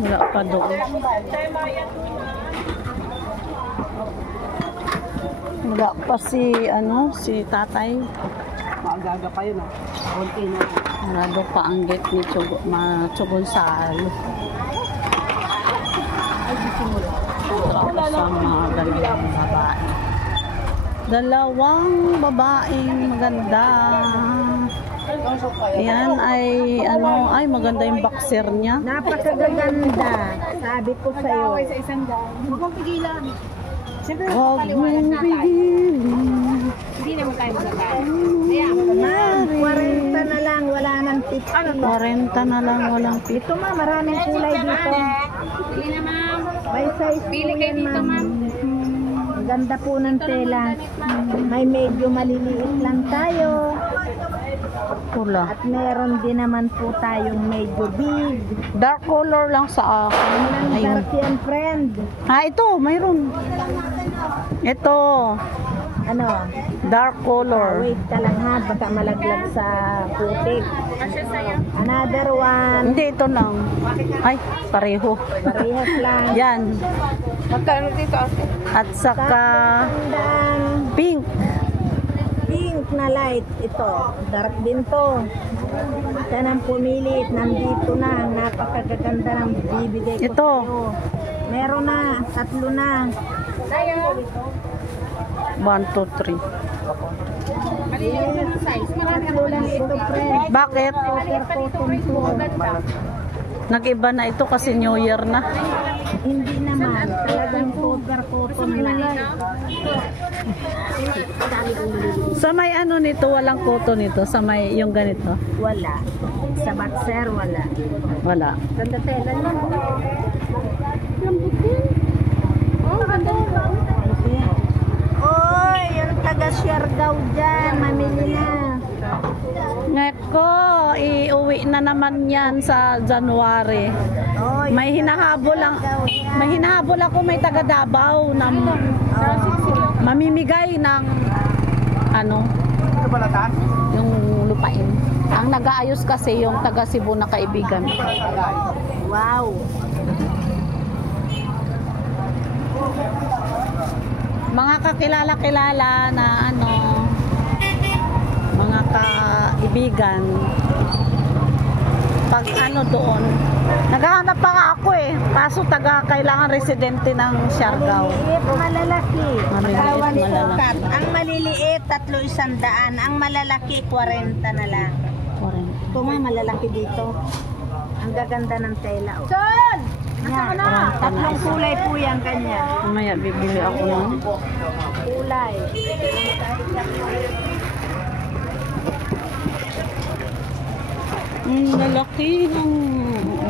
Wala pa doon. Wala pa si, si tatay. Maagaga pa yun, ah. Konti na. Marado pa ang gate ni Chogon Salo. Sa mga dalawang babae. Dalawang babaeng maganda. Yan ay, maganda yung boxer niya. Napakaganda. Sabi ko sa'yo. Huwag mong pigilan. Siyempre, Huwag mong pigilin. hindi naman tayo magagawa. Ma'am, 40 na lang, wala nang tip. 40 na lang, walang tip. Ito ma, maraming kulay dito. Pili na, ma'am. May size Pili po kayo yan, dito, ma'am. Ang ganda po ng tela. May medyo maliliit lang tayo. Pula. At meron din naman po tayong medyo big. Dark color lang sa akin. Walang Ayun. dark yan, friend. Ito, mayroon. Ito, Ano? dark color. Wait ka lang ha, baka malaglag sa putik. Another one. Hindi, ito lang. Ay, pareho. Parehas lang. Yan. Magkano dito, ate? At saka, Tandaan. pink. Pink na light. Ito. Dark din to. Siya nang pumilit. Nandito na. Napakaganda ng bibigay ko Ito. sa'yo. Meron na. 3 na. 1, 2, 3. Maliliit na ng size. Marami 3 lang ito, friend. Bakit? Super cotton to. Nag-iba na ito kasi New Year na. Hindi naman. Talagang super cotton lang. Sa may nito, walang koto nito. Sa may yung ganito. Wala. Sa boxer, wala. Wala. Ganda tela niya. Oy, yung taga-Siargao dyan, mamili na. Ngeko, iuwi na naman yan sa January. Oy, May hinahabol ako, may taga Davao na mamimigay ng yung lupain. Ang nag-aayos kasi yung taga Cebu na kaibigan. wow. Mga kakilala-kilala na mga kaibigan, pag doon, naghahanap pa nga ako kaso kailangan residente ng Siargao. Maliliit, malalaki. Maliliit, malalaki. Ang maliliit, 300. Ang malalaki, 40 na lang. Ito nga, malalaki dito. Ang gaganda ng tela. Oh. John! Yan. 3 kulay po yan kanya. Mamaya bibili ako nun. Kulay. Lalaki ng